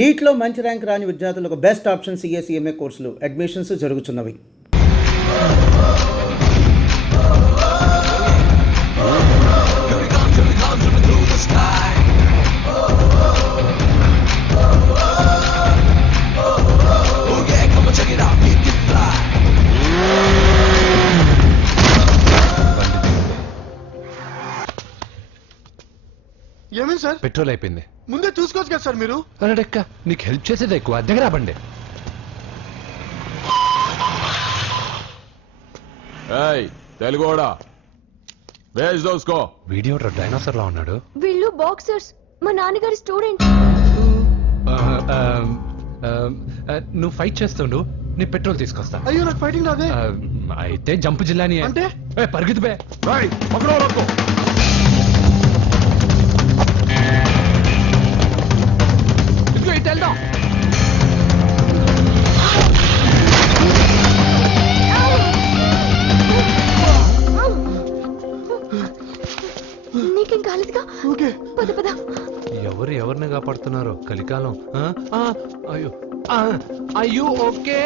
నీట్లో మంచి ర్యాంక్ రాని విద్యార్థులకు బెస్ట్ ఆప్షన్ సిఎస్ఈఎంఏ కోర్సులు అడ్మిషన్స్ జరుగుతున్నవి. ఏమేం సార్? పెట్రోల్ అయిపోయింది. ముందే చూసుకోవచ్చు కదా సార్ మీరు. అరెక్క నీకు హెల్ప్ చేసేది ఎక్కువ, దగ్గర బండి. తెలుగోడా వేజ్ దోసుకో. వీడియో డైనోసర్ లా ఉన్నాడు. వీళ్ళు బాక్సర్స్, మా నాన్నగారి స్టూడెంట్. నువ్వు ఫైట్ చేస్తుండు, నీ పెట్రోల్ తీసుకొస్తా. అయ్యో నాకు ఫైటింగ్ రాదే. అయితే జంప్ జిల్లాని అంటే పరిగెత్తు బే. పక్కన ఇటు వెళ్దాం. నీకేం కాలేదుగా? ఓకే పద పద. ఎవరు ఎవరిని కాపాడుతున్నారు కలికాలం? అయ్యో అయ్యో ఓకే.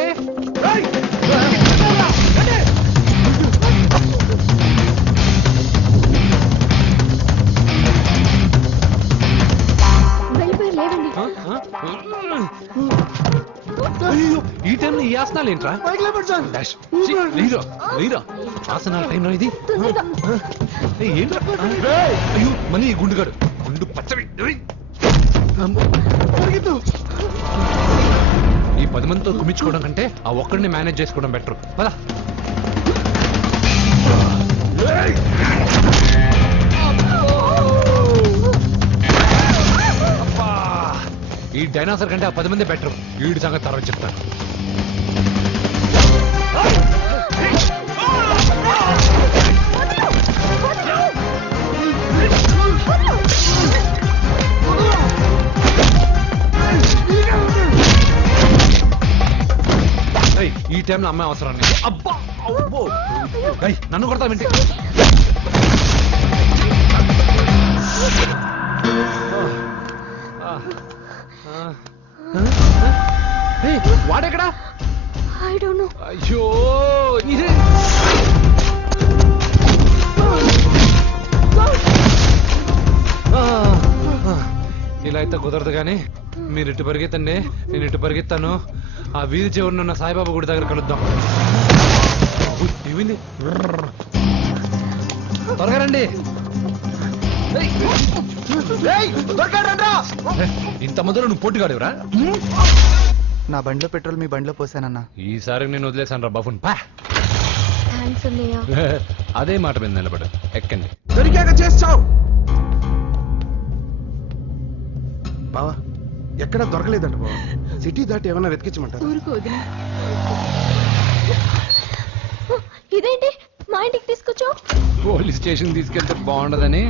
వెళ్ళిపోయి లేవండి. అయ్యో ఈ టైంలో ఈ ఆసనాలు ఏంట్రా? పైకి లేపండి సార్. డాష్ వీరా ఆసనాల టైంలో ఇది తొందరగా. ఏంట్రా? అయ్యో మళ్ళీ ఈ గుండుగాడు గుండు పచ్చవి. పరిగెత్తు. ఈ 10 మందితో కుమ్మించుకోవడం కంటే ఆ ఒక్కడిని మేనేజ్ చేసుకోవడం బెటర్. పదా. ఈ డైనోసర్ కంటే ఆ 10 మంది బెటర్. వీడి సంగతి తర్వాత చెప్తాను. ఈ టైంలో అమ్మాయి అవసరాన్ని. అబ్బా అబ్బో నన్ను కొడతావేంటి? వాడెక్కడా? I don't know. అయ్యో ఇదే ఇలా అయితే కుదరదు కానీ మీరు ఇటు పరిగెత్తండి, నేను ఇటు పరిగెత్తాను. ఆ వీధి చివరిన ఉన్న సాయిబాబా గుడి దగ్గర కలుద్దాం. ఇవింది త్వరగా రండి. ఇంత మొదలు నువ్వు పోటీగాడురా? నా బండిలో పెట్రోల్ మీ బండిలో పోసానన్నా. ఈసారి నేను వదిలేసాను రా బాబున్. పా థ్యాంక్స్ అన్నయ్య. అదే మాట మీద నిలబడు. ఎక్కండి. దొరికాక చేస్తావు బావా. ఎక్కడ దొరకలేదంట బావా. సిటీ దాటి ఏమన్నా వెతికించమంటారు? ఊరుకు వదిన. ఇదేంటి మా ఇంటికి తీసుకొచ్చావు? పోలీస్ స్టేషన్ తీసుకెళ్తే బాగుండదని.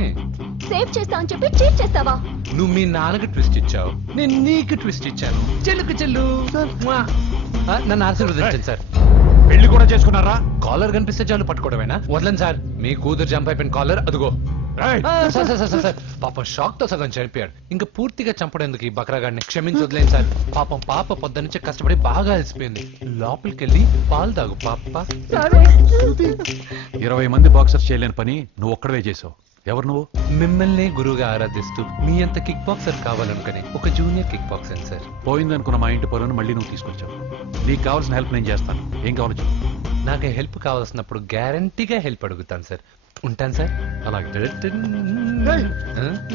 సేవ్ చేస్తా అని చెప్పి చీట్ చేస్తావా? నువ్వు మీ నాన్నకి ట్విస్ట్ ఇచ్చావు, నేను నీకు ట్విస్ట్ ఇచ్చాను. చెల్లుకు చెల్లు నన్ను ఆశీర్వదించండి సార్. పెళ్లి కూడా చేసుకున్నారా? కాలర్ కనిపిస్తే చాలు పట్టుకోవడమేనా? వదలండి సార్. మీ కూతురు జంప్ అయిపోయిన కాలర్ అదిగో. సార్ పాపం షాక్ తో సగం చనిపోయాడు. ఇంకా పూర్తిగా చంపడేందుకు ఈ బక్రాగాడిని క్షమించి వదిలేండి సార్. పాపం పాప పొద్దు నుంచి కష్టపడి బాగా అలసిపోయింది. లోపలికెళ్ళి పాలు తాగు పాప. 20 మంది బాక్సర్స్ చేయలేని పని నువ్వు ఒక్కడవే చేసావు. ఎవరు నువ్వు? మిమ్మల్ని గురువుగా ఆరాధిస్తూ మీ అంత కిక్ బాక్సర్ కావాలనుకుని ఒక జూనియర్ కిక్ బాక్సర్ సార్. పోయిందనుకున్న మా ఇంటి పొలను మళ్ళీ నువ్వు తీసుకొచ్చావు. నీకు కావాల్సిన హెల్ప్ నేను చేస్తాను. ఏం కావాలో చెప్పు. నాకు హెల్ప్ కావాల్సినప్పుడు గ్యారంటీగా హెల్ప్ అడుగుతాను సార్. ఉంటాను సార్. అలాగే.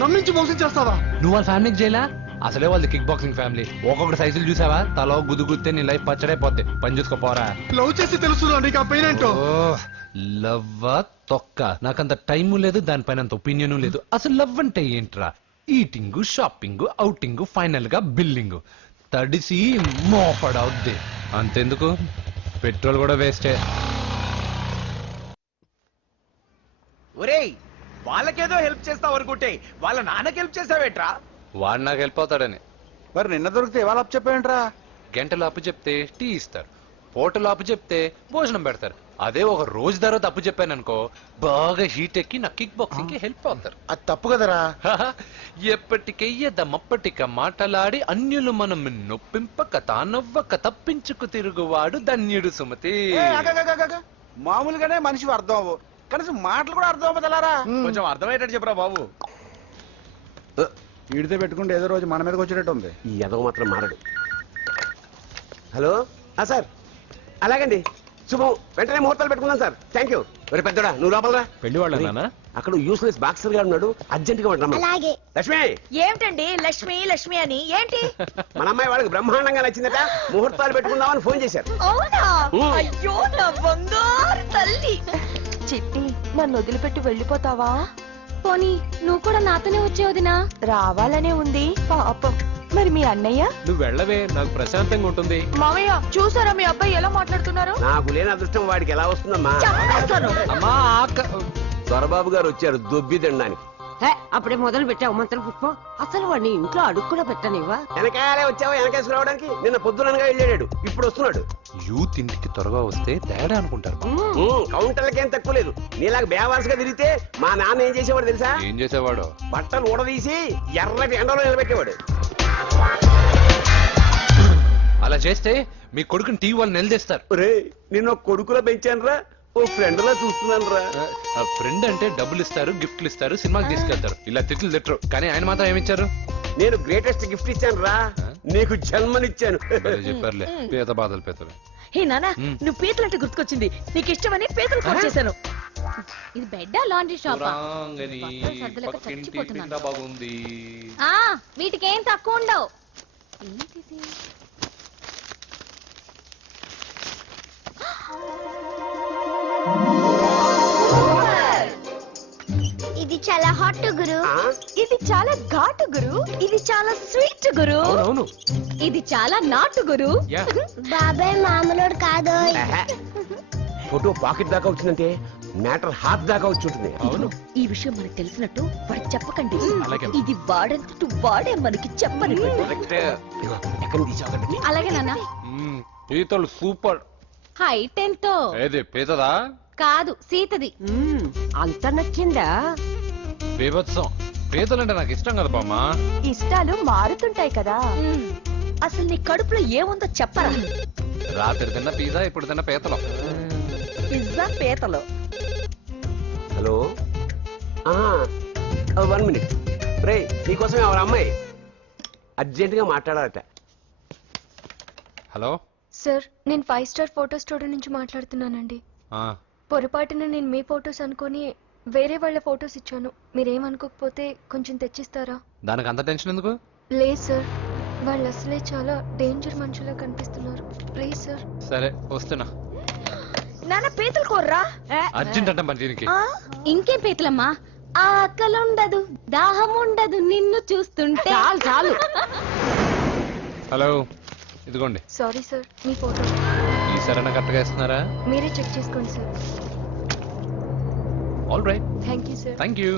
నమ్మించి మోసం చేస్తావా? నువ్వు వాళ్ళ ఫ్యామిలీకి చేయలా? అసలే వాళ్ళది కిక్ బాక్సింగ్ ఫ్యామిలీ. ఒక్కొక్కటి సైజులు చూసావా? తల గుద్దుగుద్దే నీ లైఫ్ పచ్చడైపోద్ది. పని చూసుకోపోరా. లవ్ చేసి తెలుస్తుందా నీకు ఆ పెయిన్ ఏంటో? లవ్ తొక్క. నాకంత టైము లేదు, దానిపైన అంత ఒపీనియన్ లేదు. అసలు లవ్ అంటే ఏంట్రా? ఈటింగ్, షాపింగ్, అవుటింగ్, ఫైనల్ గా బిల్డింగ్. తడిసి మోపడవుద్ది. అంతెందుకు పెట్రోల్ కూడా వేస్టే. ఒరేయ్, వాళ్ళకేదో హెల్ప్ చేస్తావు అనుకుంటే వాళ్ళ నాన్నకి హెల్ప్ చేసావేట్రా? వాడు నాకు హెల్ప్ అవుతాడని. మరి నిన్న దొరికితే ఇవాళ చెప్పేంట్రా? గంటలు అప్పు చెప్తే టీ ఇస్తారు, పూటలు అప్పు చెప్తే భోజనం పెడతారు. అదే ఒక రోజు ధర తప్పు చెప్పాను అనుకో బాగా హీట్ ఎక్కి నా కిక్ బాక్సింగ్ కి హెల్ప్ అవుతారు. అది తప్పు కదరా. ఎప్పటికెయ్యదమప్పటిక మాటలాడి అన్యులు మనం నొప్పింపక తానవ్వక తప్పించుకు తిరుగువాడు ధన్యుడు సుమతి. మామూలుగానే మనిషి అర్థం అవ్వు, కనీసం మాటలు కూడా అర్థం అవ్వదలారా. కొంచెం అర్థమయ్యేటట్టు చెప్పరా బాబు. వీడితో పెట్టుకుంటే ఏదో రోజు మన మీదకి వచ్చేటట్టు ఉంది. ఈ ఎదవ మాత్రం మారడు. హలో సార్, అలాగండి, శుభం. వెంటనే ముహూర్తాలు పెట్టుకుందాం సార్. Thank you. మరి పెద్దోడా నువ్వు లోపలరా. పెళ్లి వాళ్ళ అక్కడ యూస్లెస్ బాక్సర్ గారు ఉన్నాడు, అర్జెంట్ గా ఉంటాం. అలాగే. లక్ష్మి, ఏమిటండి లక్ష్మి లక్ష్మి అని ఏంటి? మన అమ్మాయి వాళ్ళకి బ్రహ్మాండంగా నచ్చిందట, ముహూర్తాలు పెట్టుకుందామని ఫోన్ చేశారు. అవునా? ఊ. అయ్యో నా బంగారు తల్లి. చిట్టి, నన్ను వదిలిపెట్టి వెళ్ళిపోతావా? పోనీ నువ్వు కూడా నాతోనే వచ్చేవదినా? రావాలనే ఉంది పాపం. మరి మీ అన్నయ్య? నువ్వు వెళ్ళవే, నాకు ప్రశాంతంగా ఉంటుంది. మామయ్య చూసారా మీ అబ్బాయి ఎలా మాట్లాడుతున్నారు? నాకు లేని అదృష్టం వాడికి ఎలా వస్తుందమ్మా? చంపేస్తాను. అమ్మా దొరబాబు గారు వచ్చారు దొబ్బి తినడానికి. అప్పుడే మొదలు పెట్టావు మంత్రం పుష్పం. అసలు వాడిని ఇంట్లో అడుగు కూడా పెట్టనివా? వెనకాలే వచ్చావా? వెనకేసి రావడానికి నిన్న పొద్దునగా వెళ్ళాడు, ఇప్పుడు వస్తున్నాడు. యూత్ ఇంటికి త్వరగా వస్తే తేడా అనుకుంటారు. కౌంటర్లకేం తక్కువ లేదు. నీలాగా బేవారసుగా తిరిగితే మా నాన్న ఏం చేసేవాడు తెలుసా? ఏం చేసేవాడు? బట్టలు ఊడదీసి ఎర్రటి ఎండలో నిలబెట్టేవాడు. అలా చేస్తే మీ కొడుకుని టీవీ వాళ్ళు నిలదీస్తారు. ఒరే, నిన్న కొడుకులో పెంచాను రా, ఓ ఫ్రెండ్ లా చూస్తున్నాను రా. ఫ్రెండ్ అంటే డబ్బులు ఇస్తారు, గిఫ్ట్లు ఇస్తారు, సినిమాకి తీసుకెళ్తారు. ఇలా తిట్లు తిట్టరు. కానీ ఆయన మాత్రం ఏమిచ్చారు? నేను గ్రేటెస్ట్ గిఫ్ట్ ఇచ్చాను రా, నీకు జన్మనిచ్చాను. చెప్పారులే, పేద బాధలు పేదలు. హే నానా, నువ్వు పీతలంటే గుర్తుకొచ్చింది. నీకు ఇష్టమని పీతలు ఫోన్ చేశాను. ఇది బెడ్డా లాండ్రీ షాపా? రాంగని సర్దలేక పక్కింటి చచ్చిపోతున్నాను. నిండా బాగుంది. వీటికేం తక్కువ ఉండవు. ఏంటిది? ఇది చాలా హాట్ గురు. ఆ? ఇది చాలా ఘాటు గురు. ఇది చాలా స్వీట్ గురు. అవును ఇది చాలా నాటు గురు. యా. బాబాయ్ మామూలుడు కాదు. ఆహా. ఫోటో పాకెట్ దాకా వచ్చిందంటే మ్యాటర్ హాత్ దాకా వచ్చి ఉంటుంది. అవును. ఈ విషయం మనకు తెలిసినట్టు వాడికి చెప్పకండి. అలాగే. ఇది వాడంతటూ వాడే మనకి చెప్పని. కరెక్ట్. ఇదిగో, ఎక్కడ తీసావు? అలాగే నాన్న. పీతలు సూపర్. హైట్ ఎంతో ఏది పీతదా? కాదు, సీతది. అంత నచ్చిందా? బీభత్సం. పీతలంటే నాకు ఇష్టం కదా బామ్మా. ఇష్టాలు మారుతుంటాయి కదా. అసలు నీ కడుపులో ఏముందో చెప్పరా? రాత్రి తిన్న పిజ్జా, ఇప్పుడు తిన్న పీతలు. పిజ్జా పీతలు. Hello, 1 minute. రే, నీకోసమే ఎవరు అమ్మాయి అర్జెంట్ గా మాట్లాడాలట. హలో. సార్, నేను 5 స్టార్ ఫోటో స్టూడియో నుంచి మాట్లాడుతున్నానండి. పొరపాటున నేను మీ ఫోటోస్ అనుకొని వేరే వాళ్ళ ఫోటోస్ ఇచ్చాను. మీరేమనుకోకపోతే కొంచెం తెచ్చిస్తారా? దానికి అంత టెన్షన్ ఎందుకు? లేదు సార్, వాళ్ళు అసలే చాలా డేంజర్ మనుషులా కనిపిస్తున్నారు. Please sir. సరే వస్తున్నా. నాన్న పీతలు కోర్రా. అర్జెంట్ అంట మరి దీనికి. ఇంకేం పీతలమ్మా, ఆకలి ఉండదు, దాహం ఉండదు నిన్ను చూస్తుంటే. చాలు చాలు. హలో, ఇదిగోండి. సారీ సార్, మీ ఫోటో. ఈ సరైన కరెక్ట్గా ఇస్తున్నారా? మీరే చెక్ చేసుకోండి sir. All right. Thank you sir. Thank you.